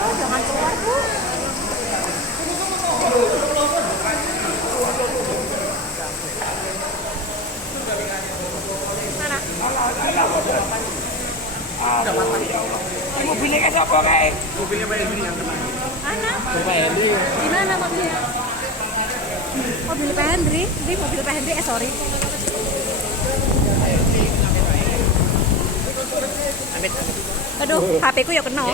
Oh, jangan keluar, Bu. Mana? Ini mobilnya kayak siapa kayak? Mobilnya Pak Hendri yang kena. Mana? Pak Hendri. Di mana mobilnya? Mobil Pak Hendri? Ini mobil Pak Hendri, sorry. Amit. Aduh, HP ku ya kena.